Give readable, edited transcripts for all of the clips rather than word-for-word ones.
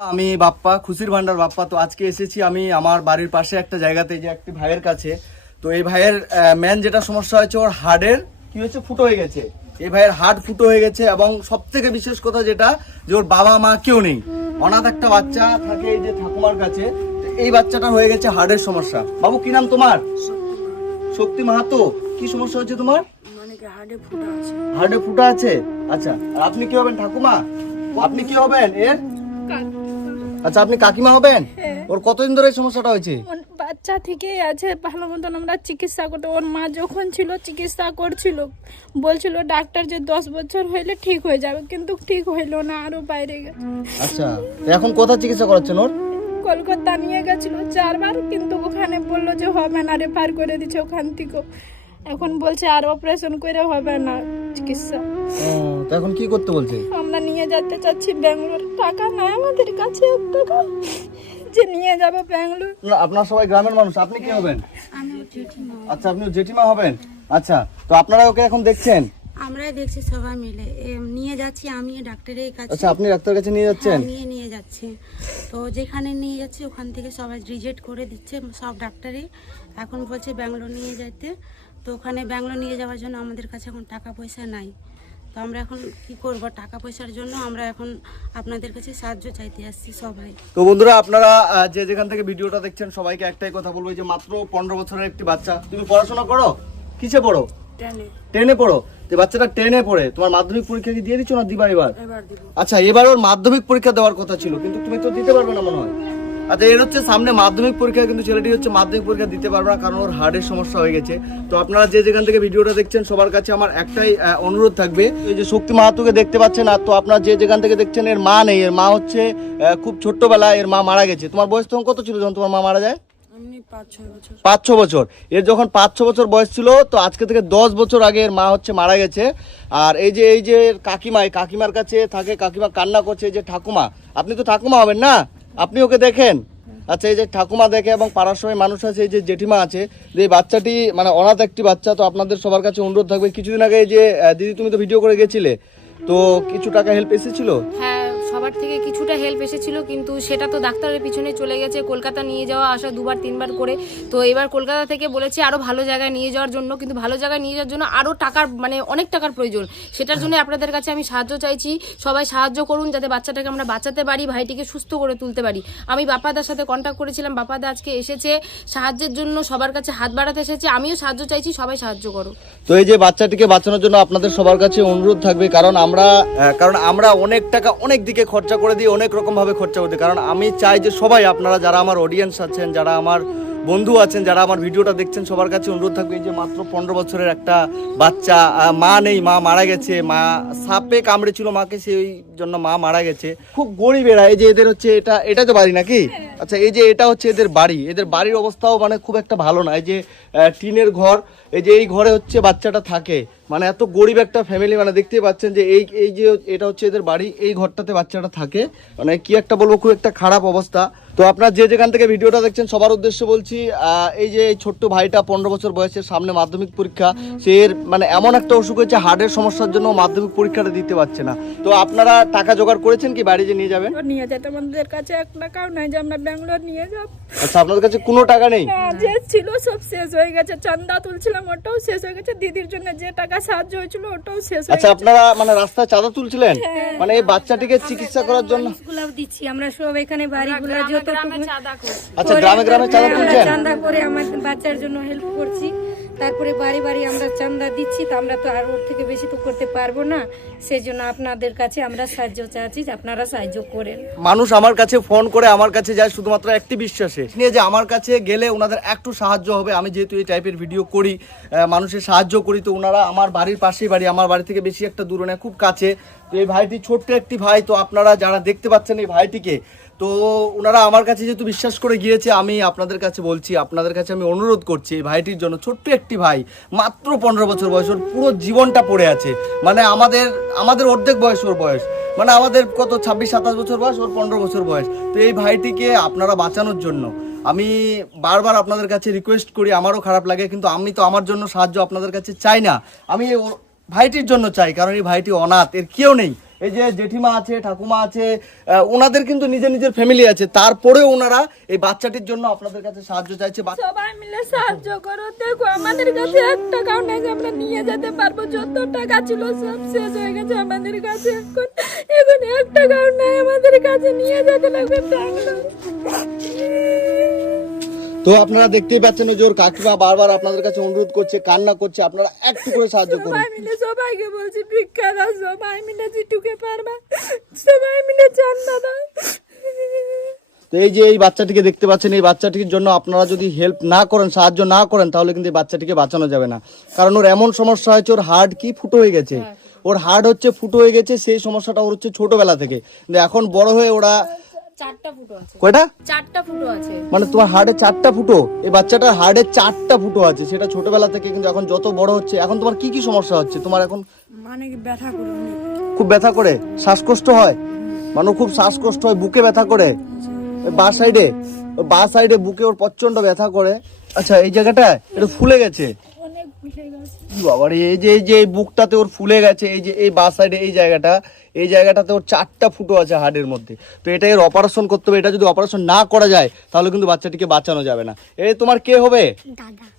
আমি বাপ্পা, খুশির ভান্ডার বাপ্পা। তো আজকে এসেছি আমি আমার বাড়ির পাশে একটা জায়গাতে, যে একটি ভাইয়ের কাছে। তো এই ভাইয়ের মেন যেটা সমস্যা হয়েছে, ওর হাড়ের কি হয়েছে, ফুটো হয়ে গেছে। এই ভাইয়ের হাড় ফুটো হয়ে গেছে, এবং সব থেকে বিশেষ কথা যেটা, যে ওর বাবা মা কেউ নেই, অনাথ একটা বাচ্চা থাকে এই যে ঠাকুমার কাছে। এই বাচ্চাটা হয়ে গেছে হাড়ের সমস্যা। বাবু, কি নাম তোমার? শক্তি মাহাতো। কি সমস্যা হচ্ছে তোমার? হাড়ে ফুটা আছে। আচ্ছা, আর আপনি কি হবেন ঠাকুমা? আপনি কি হবেন এর? আচ্ছা, আপনি কাকিমা হবেন। ওর কতদিন ধরে এই সমস্যাটা হয়েছে? বাচ্চা থেকেই আছে, ভালো মতন আমরা চিকিৎসা করতে। ওর মা যখন ছিল চিকিৎসা করছিল, বলছিল ডাক্তার যে 10 বছর হইলে ঠিক হয়ে যাবে, কিন্তু ঠিক হইলো না, আরো বাইরে গেছে। আচ্ছা, এখন কোথায় চিকিৎসা করাচ্ছেন ওর? কলকাতা নিয়ে গেছিল 4 বার, কিন্তু ওখানে বললো যে হবে না, রেফার করে দিচ্ছে ওখান থেকে। এখন বলছে আর অপারেশন করে হবে না চিকিৎসা। তো এখন কি করতে বলছে? আমরা নিয়ে যেতে চাচ্ছি ব্যাঙ্গালোর। টাকা নাই আমাদের কাছে, 1 টাকা যে নিয়ে যাবো ব্যাঙ্গালোর। আপনার সবাই গ্রামের মানুষ, আপনি কি হবেন? আচ্ছা, আপনি জেঠিমা হবেন। আচ্ছা, তো আপনারা ওকে এখন দেখছেন? আমরাই দেখছি সবাই মিলে নিয়ে যাচ্ছি। আমি ডাক্তারের কাছে। আচ্ছা, আপনি ডাক্তারের কাছে নিয়ে যাচ্ছেন? নিয়ে যাচ্ছি। তো যেখানে নিয়ে যাচ্ছি ওখান থেকে সবাই রিজেক্ট করে দিচ্ছে সব ডাক্তারই। এখন বলছে ব্যাঙ্গালোর নিয়ে যেতে। তো ওখানে ব্যাঙ্গালোর নিয়ে যাওয়ার জন্য আমাদের কাছে এখন টাকা পয়সা নাই। তো আমরা এখন কি করব? টাকা পয়সার জন্য আমরা এখন আপনাদের কাছে সাহায্য চাইতে আসছি সবাই। তো বন্ধুরা, আপনারা যে যেখান থেকে ভিডিওটা দেখছেন, সবাইকে একটাই কথা বলবো, যে মাত্র 15 বছরের একটি বাচ্চা। তুমি পড়াশোনা করো? কিসে পড়ো? 10-এ পড়ো। তো বাচ্চাটা 10-এ পড়ে, তোমার মাধ্যমিক পরীক্ষা কি দিয়ে দিচ্ছ না দিবা এবার? আচ্ছা, এবার ওর মাধ্যমিক পরীক্ষা দেওয়ার কথা ছিল, কিন্তু তুমি তো দিতে পারবে না মনে হয়। আচ্ছা, এর হচ্ছে সামনে মাধ্যমিক পরীক্ষা, কিন্তু ছেলেটি হচ্ছে মাধ্যমিক পরীক্ষা দিতে পারবে না, কারণ ওর হার্টের সমস্যা হয়ে গেছে। তো আপনারা যে যেখান থেকে ভিডিওটা দেখছেন, সবার কাছে আমার একটাই অনুরোধ থাকবে, এই যে শক্তি মাহাতোকে দেখতে পাচ্ছেন, আর তো আপনারা যে যেখান থেকে দেখছেন, এর মা নেই। এর মা হচ্ছে খুব ছোট্টবেলায় এর মা মারা গেছে। তোমার বয়স তখন কত ছিল যখন তোমার মা মারা যায়? 5-6 বছর। এর যখন 5-6 বছর বয়স ছিল, তো আজকে থেকে 10 বছর আগে এর মা হচ্ছে মারা গেছে। আর এই যে কাকিমার কাছে থাকে, কাকিমা কান্না করছে। এই যে ঠাকুমা, আপনি তো ঠাকুমা হবেন না? আপনি ওকে দেখেন। আচ্ছা, এই যে ঠাকুমা দেখে, এবং পাড়ার সময় মানুষ আছে, এই যে জেঠিমা আছে, যে এই বাচ্চাটি মানে অনাথ একটি বাচ্চা। তো আপনাদের সবার কাছে অনুরোধ থাকবে, কিছুদিন আগে এই যে দিদি তুমি তো ভিডিও করে গেছিলে, তো কিছু টাকা হেল্প এসেছিল? হ্যাঁ, সবার থেকে কিছুটা হেল্প এসেছিল, কিন্তু সেটা তো ডাক্তারের পিছনে চলে গেছে। কলকাতা নিয়ে যাওয়া আসা 2-3 বার করে। তো এবার কলকাতা থেকে বলেছে আরো ভালো জায়গায় নিয়ে যাওয়ার জন্য, কিন্তু ভালো জায়গায় নিয়ে যাওয়ার জন্য আরো টাকার মানে অনেক টাকার প্রয়োজন। সেটার জন্য আপনাদের কাছে আমি সাহায্য চাইছি। সবাই সাহায্য করুন, যাতে বাচ্চাটাকে আমরা বাঁচাতে পারি, ভাইটিকে সুস্থ করে তুলতে পারি। আমি বাপ্পাদার সাথে কন্ট্যাক্ট করেছিলাম, বাপ্পাদা আজকে এসেছে সাহায্যের জন্য, সবার কাছে হাত বাড়াতে এসেছে। আমিও সাহায্য চাইছি, সবাই সাহায্য করো। তো এই যে বাচ্চাটিকে বাঁচানোর জন্য আপনাদের সবার কাছে অনুরোধ থাকবে, কারণ আমরা অনেক টাকা অনেক দিকে খরচা করে দিই, অনেক রকম ভাবে খরচা করতে। কারণ আমি চাই যে সবাই, আপনারা যারা আমার অডিয়েন্স আছেন, যারা আমার বন্ধু আছেন, যারা আমার ভিডিওটা দেখছেন, সবার কাছে অনুরোধ থাকবে, যে মাত্র 15 বছরের একটা বাচ্চা, মা নেই, মা মারা গেছে, মা সাপে কামড়েছিল মাকে, সেই জন্য মা মারা গেছে। খুব গরিব এরা। এই যে এদের হচ্ছে এটা তো বাড়ি নাকি? আচ্ছা, এই যে এটা হচ্ছে এদের বাড়ি। এদের বাড়ির অবস্থাও মানে খুব একটা ভালো না। এই যে টিনের ঘর, এই যে এই ঘরে হচ্ছে বাচ্চাটা থাকে। মানে এত গরিব একটা ফ্যামিলি, মানে দেখতেই পাচ্ছেন যে এই যে এটা হচ্ছে এদের বাড়ি, এই ঘরটাতে বাচ্চাটা থাকে। মানে কি একটা বলবো, খুব একটা খারাপ অবস্থা। তো আপনারা যে যেখান থেকে ভিডিওটা দেখছেন, সবার উদ্দেশ্যে বলছি, এই যে এই ছোট্ট ভাইটা 15 বছর বয়সের, সামনে মাধ্যমিক পরীক্ষা। সে মানে এমন একটা অসুখ হয়েছে, হার্টের সমস্যার জন্য মাধ্যমিক পরীক্ষাটা দিতে পারছে না। তো আপনারা টাকা জোগাড় করেছেন কি বাড়ি যে নিয়ে যাবেন? নিয়ে যেতে আমাদের কাছে 1 টাকাও নাই যে আমরা ব্যাঙ্গালোর নিয়ে যাব। আচ্ছা, আপনাদের কাছে কোনো টাকা নেই? যে ছিল সব শেষ হয়ে গেছে। চান্দা তুলছিলাম, ওটাও শেষ হয়ে গেছে। দিদির জন্য যে টাকা সাহায্য হয়েছিল, ওটাও শেষ হয়ে গেছে। আচ্ছা, আপনারা মানে রাস্তায় চাঁদা তুলছিলেন মানে এই বাচ্চাটিকে চিকিৎসা করার জন্য? দিচ্ছি আমরা সব, এখানে বাড়িগুলো যতটুকু। আচ্ছা, গ্রামে চাঁদা তুলছেন? চাঁদা করে আমাদের বাচ্চার জন্য হেল্প করছি। তারপরে বাড়ি আমরা চাঁদা দিচ্ছি। তো আমরা তো আর ওর থেকে বেশি তো করতে পারবো না, সেই জন্য আপনাদের কাছে আমরা সাহায্য চাচ্ছি, যে আপনারা সাহায্য করেন। মানুষ আমার কাছে ফোন করে, আমার কাছে যায় শুধুমাত্র একটি বিশ্বাসে, নিয়ে যে আমার কাছে গেলে ওনাদের একটু সাহায্য হবে। আমি যেহেতু এই টাইপের ভিডিও করি, মানুষের সাহায্য করি, তো ওনারা আমার বাড়ির পাশেই বাড়ি, আমার বাড়ি থেকে বেশি একটা দূরে না, খুব কাছে। তো এই ভাইটি ছোট্ট একটি ভাই। তো আপনারা যারা দেখতে পাচ্ছেন এই ভাইটিকে, তো ওনারা আমার কাছে যেহেতু বিশ্বাস করে গিয়েছে, আমি আপনাদের কাছে বলছি, আপনাদের কাছে আমি অনুরোধ করছি, এই ভাইটির জন্য। ছোট্ট একটি ভাই, মাত্র 15 বছর বয়স, ওর পুরো জীবনটা পড়ে আছে। মানে আমাদের অর্ধেক বয়স ওর বয়স, মানে আমাদের কত 26-27 বছর বয়স, ওর 15 বছর বয়স। তো এই ভাইটিকে আপনারা বাঁচানোর জন্য আমি বারবার আপনাদের কাছে রিকোয়েস্ট করি। আমারও খারাপ লাগে, কিন্তু আমি তো আমার জন্য সাহায্য আপনাদের কাছে চাই না, আমি ভাইটির জন্য চাই। কারণ এই ভাইটি অনাথ, এর কেউ নেই। এই যে জেঠিমা আছে, ঠাকুমা আছে, ওনাদের কিন্তু নিজের নিজের ফ্যামিলি আছে, তারপরেও ওনারা এই বাচ্চাটির জন্য আপনাদের কাছে সাহায্য চাইছে। সবাই মিলে সাহায্য করো। দেখো আমাদের কাছে 1 টাকাও নাই যে আমরা নিয়ে যেতে পারবো, যত টাকা ছিল সব শেষ হয়ে গেছে আমাদের কাছে। এখন 1 টাকাও নাই আমাদের কাছে, নিয়ে যেতে লাগবে ব্যাঙ্গালোর। তো আপনারা দেখতেই পাচ্ছেন যে ওর কাকিমা বারবার আপনাদের কাছে অনুরোধ করছে, কান্না করছে, আপনারা একটু করে সাহায্য করুন। সবাই মিলে সবাইকে বলছি ভিক্ষা দাও, সবাই মিলে যেটুকু পারবা সবাই মিলে চান্দা দাও। তো এই যে এই বাচ্চাটিকে দেখতে পাচ্ছেন, এই বাচ্চাটির জন্য আপনারা যদি হেল্প না করেন, সাহায্য না করেন, তাহলে কিন্তু এই বাচ্চাটিকে বাঁচানো যাবে না। কারণ ওর এমন সমস্যা হয়েছে, ওর হার্ট কি ফুটো হয়ে গেছে, ওর হার্ট হচ্ছে ফুটো হয়ে গেছে। সেই সমস্যাটা ওর হচ্ছে ছোটবেলা থেকে, কিন্তু এখন বড় হয়ে ওরা 4টা ফুটো আছে। কয়টা? 4টা ফুটো আছে। মানে তোমার হার্টে 4টা ফুটো, এই বাচ্চাটার হার্টে 4টা ফুটো আছে, সেটা ছোটবেলা থেকে। কিন্তু এখন যত বড় হচ্ছে, এখন তোমার কি কি সমস্যা হচ্ছে? তোমার এখন মানে কি ব্যথা করে, খুব ব্যথা করে, শ্বাসকষ্ট হয়, মানে খুব শ্বাসকষ্ট হয়, বুকে ব্যথা করে, বা সাইডে বুকে ওর প্রচন্ড ব্যথা করে। আচ্ছা, এই জায়গাটা এটা ফুলে গেছে অনেক ফুলে গেছে বাবার, এই যে এই বুকটাতে ওর ফুলে গেছে, এই যে এই বা সাইডে এই জায়গাটাতে ওর 4টা ফুটো আছে হাড়ের মধ্যে। তো এটা এর অপারেশন করতে হবে। এটা যদি অপারেশন না করা যায় তাহলে কিন্তু বাচ্চাটিকে বাঁচানো যাবে না। এই তোমার কে হবে?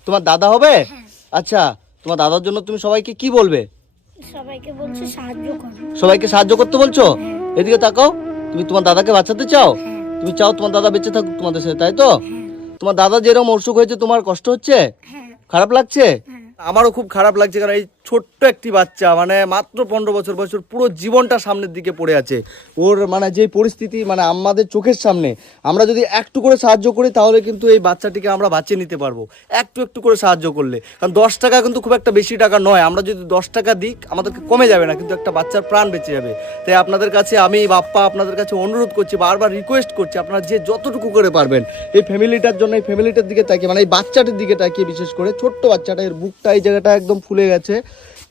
তোমার দাদা হবে? আচ্ছা, তোমার দাদার জন্য তুমি সবাইকে কি বলবে? সবাইকে বলছে সাহায্য করো। সবাইকে সাহায্য করতে বলছো? এদিকে তাকাও, তুমি তোমার দাদাকে বাঁচাতে চাও? তুমি চাও তোমার দাদা বেঁচে থাকুক তোমাদের সাথে, তাই তো? তোমার দাদা যেরকম অসুখ হয়েছে, তোমার কষ্ট হচ্ছে, খারাপ লাগছে? আমারও খুব খারাপ লাগছে, কারণ এই ছোট্ট একটি বাচ্চা, মানে মাত্র 15 বছর বয়স, ওর পুরো জীবনটা সামনের দিকে পড়ে আছে। ওর মানে যে পরিস্থিতি, মানে আমাদের চোখের সামনে, আমরা যদি একটু করে সাহায্য করি তাহলে কিন্তু এই বাচ্চাটিকে আমরা বাঁচিয়ে নিতে পারবো, একটু করে সাহায্য করলে। কারণ 10 টাকা কিন্তু খুব একটা বেশি টাকা নয়। আমরা যদি 10 টাকা দিই আমাদেরকে কমে যাবে না, কিন্তু একটা বাচ্চার প্রাণ বেঁচে যাবে। তাই আপনাদের কাছে আমি বাপ্পা আপনাদের কাছে অনুরোধ করছি, বারবার রিকোয়েস্ট করছি, আপনারা যে যতটুকু করে পারবেন এই ফ্যামিলিটার জন্য, এই ফ্যামিলিটার দিকে তাকিয়ে, মানে এই বাচ্চাটির দিকে তাকিয়ে, বিশেষ করে ছোট্ট বাচ্চাটা, এর বুকটা এই জায়গাটা একদম ফুলে গেছে।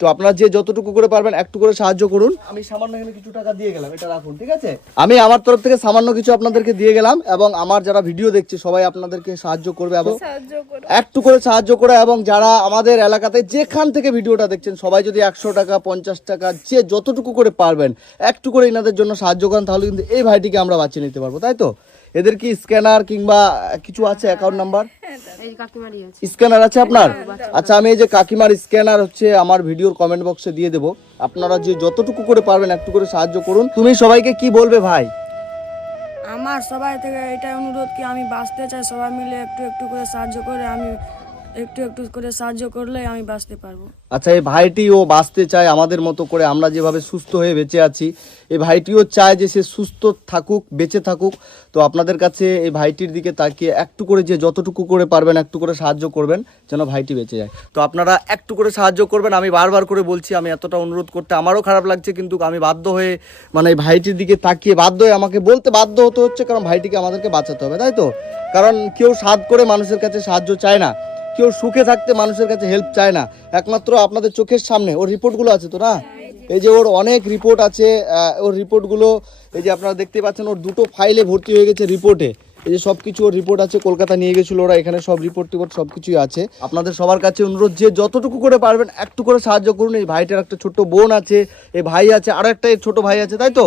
তো আপনারা যে যতটুকু করে পারবেন একটু করে সাহায্য করুন। আমি সামান্য এখানে কিছু টাকা দিয়ে গেলাম, এটা রাখুন, ঠিক আছে? আমি আমার তরফ থেকে সামান্য কিছু আপনাদেরকে দিয়ে গেলাম, এবং আমার যারা ভিডিও দেখছে সবাই আপনাদেরকে সাহায্য করবে, এবং সাহায্য করো। একটু করে সাহায্য করে। এবং যারা আমাদের এলাকাতে যেখান থেকে ভিডিওটা দেখছেন সবাই যদি 100 টাকা, 50 টাকা, যে যতটুকু করে পারবেন একটু করে এনাদের জন্য সাহায্য করেন, তাহলে কিন্তু এই ভাইটিকে আমরা বাঁচিয়ে নিতে পারবো, তাই তো? এদের কি স্ক্যানার কিংবা কিছু আছে, অ্যাকাউন্ট নাম্বার? এই কাকিমারই আছে। স্ক্যানার আছে আপনার? আচ্ছা, আমি এই যে কাকিমার স্ক্যানার হচ্ছে আমার ভিডিওর কমেন্ট বক্সে দিয়ে দেবো। আপনারা যে যতটুকু করে পারবেন একটু করে সাহায্য করুন। তুমি সবাইকে কি বলবে ভাই? আমার সবাই থেকে এটা অনুরোধ কি আমি বাঁচতে চাই, সবাই মিলে একটু করে সাহায্য করে, আমি একটু করে সাহায্য করলে আমি বাঁচতে পারবো। আচ্ছা, এই ভাইটিও বাঁচতে চায় আমাদের মতো করে, আমরা যেভাবে সুস্থ হয়ে বেঁচে আছি, এই ভাইটিও চায় যে সে সুস্থ থাকুক, বেঁচে থাকুক। তো আপনাদের কাছে এই ভাইটির দিকে তাকিয়ে একটু করে যে যতটুকু করে পারবেন একটু করে সাহায্য করবেন, যেন ভাইটি বেঁচে যায়। তো আপনারা একটু করে সাহায্য করবেন। আমি বারবার করে বলছি, আমি এতটা অনুরোধ করতে আমারও খারাপ লাগছে, কিন্তু আমি বাধ্য হয়ে, মানে এই ভাইটির দিকে তাকিয়ে বাধ্য হয়ে আমাকে বলতে বাধ্য হতে হচ্ছে, কারণ ভাইটিকে আমাদেরকে বাঁচাতে হবে, তাই তো? কারণ কেউ সাধ করে মানুষের কাছে সাহায্য চায় না, কেউ সুখে থাকতে মানুষের কাছে হেল্প চায় না। একমাত্র আপনাদের চোখের সামনে ওর রিপোর্টগুলো আছে তো, না? এই যে ওর অনেক রিপোর্ট আছে, ওর রিপোর্টগুলো এই যে আপনারা দেখতে পাচ্ছেন, ওর 2টো ফাইলে ভর্তি হয়ে গেছে রিপোর্টে। এই যে সব কিছু ওর রিপোর্ট আছে, কলকাতা নিয়ে গেছিলো ওরা, এখানে সব রিপোর্ট সব কিছুই আছে। আপনাদের সবার কাছে অনুরোধ, যে যতটুকু করে পারবেন একটু করে সাহায্য করুন। এই ভাইটার একটা ছোট্ট বোন আছে, এই ভাই আছে, আরও একটা ছোট ভাই আছে, তাই তো?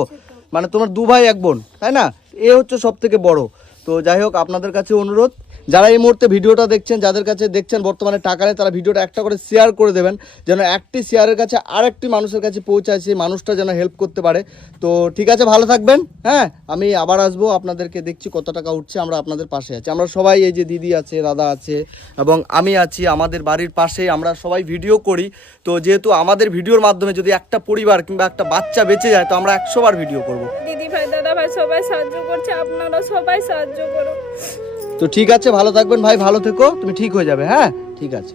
মানে তোমার 2 ভাই 1 বোন, তাই না? এ হচ্ছে সব থেকে বড়। তো যাই হোক, আপনাদের কাছে অনুরোধ, যারা এই মুহূর্তে ভিডিওটা দেখছেন, যাদের কাছে দেখছেন বর্তমানে টাকা নেই, তারা ভিডিওটা একটা করে শেয়ার করে দেবেন, যেন একটি শেয়ারের কাছে আরেকটি মানুষের কাছে পৌঁছায়, সেই মানুষটা যেন হেল্প করতে পারে। তো ঠিক আছে, ভালো থাকবেন। হ্যাঁ, আমি আবার আসবো, আপনাদেরকে দেখছি কত টাকা উঠছে, আমরা আপনাদের পাশে আছি। আমরা সবাই, এই যে দিদি আছে, দাদা আছে, এবং আমি আছি, আমাদের বাড়ির পাশে আমরা সবাই ভিডিও করি। তো যেহেতু আমাদের ভিডিওর মাধ্যমে যদি একটা পরিবার কিংবা একটা বাচ্চা বেঁচে যায়, তো আমরা 100 বার ভিডিও করব। দিদি ভাই, দাদা ভাই সবাই সাহায্য করছে, আপনারা সবাই সাহায্য করো। তো ঠিক আছে, ভালো থাকবেন ভাই, ভালো থেকো, তুমি ঠিক হয়ে যাবে। হ্যাঁ, ঠিক আছে।